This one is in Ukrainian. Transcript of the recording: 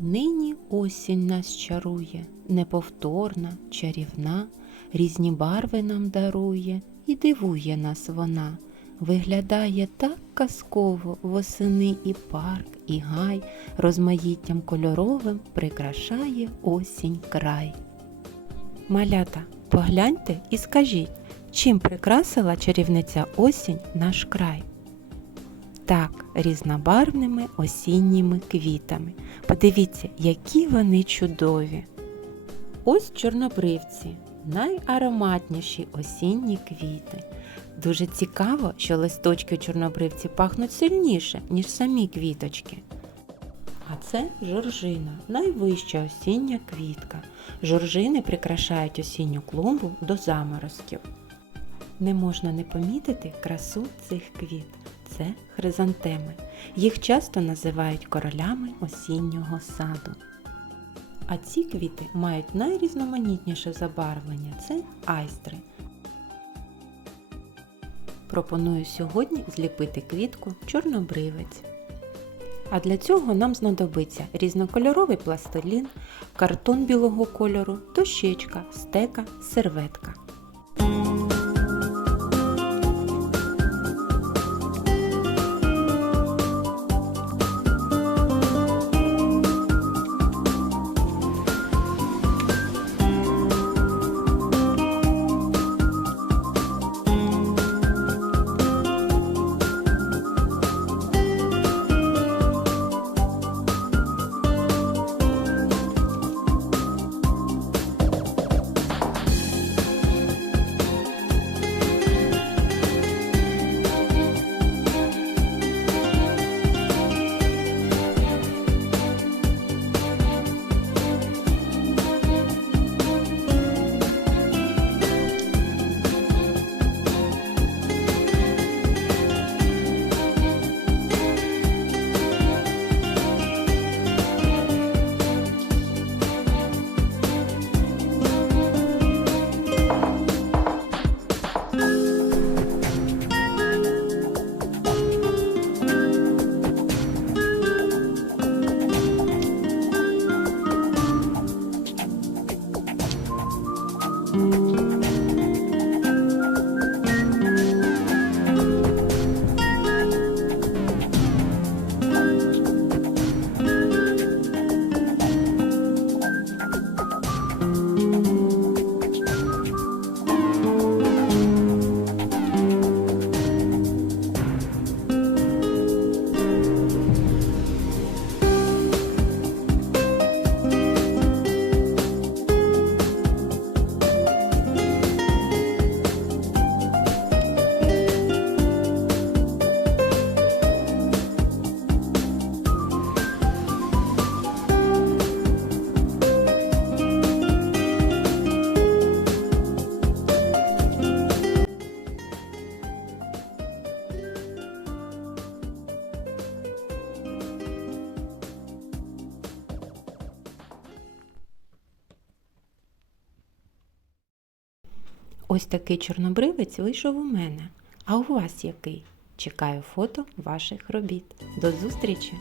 Нині осінь нас чарує, неповторна, чарівна, різні барви нам дарує і дивує нас вона. Виглядає так казково восени і парк, і гай, розмаїттям кольоровим прикрашає осінь край. Малята, погляньте і скажіть, чим прикрасила чарівниця осінь наш край? Так, різнобарвними осінніми квітами. Подивіться, які вони чудові. Ось чорнобривці, найароматніші осінні квіти. Дуже цікаво, що листочки чорнобривці пахнуть сильніше, ніж самі квіточки. А це жоржина, найвища осіння квітка. Жоржини прикрашають осінню клумбу до заморозків. Не можна не помітити красу цих квіт. Це хризантеми. Їх часто називають королями осіннього саду. А ці квіти мають найрізноманітніше забарвлення це айстри. Пропоную сьогодні зліпити квітку чорнобривець. А для цього нам знадобиться різнокольоровий пластилін, картон білого кольору, дощечка, стека, серветка. Música Ось такий чорнобривець вийшов у мене. А у вас який? Чекаю фото ваших робіт. До зустрічі!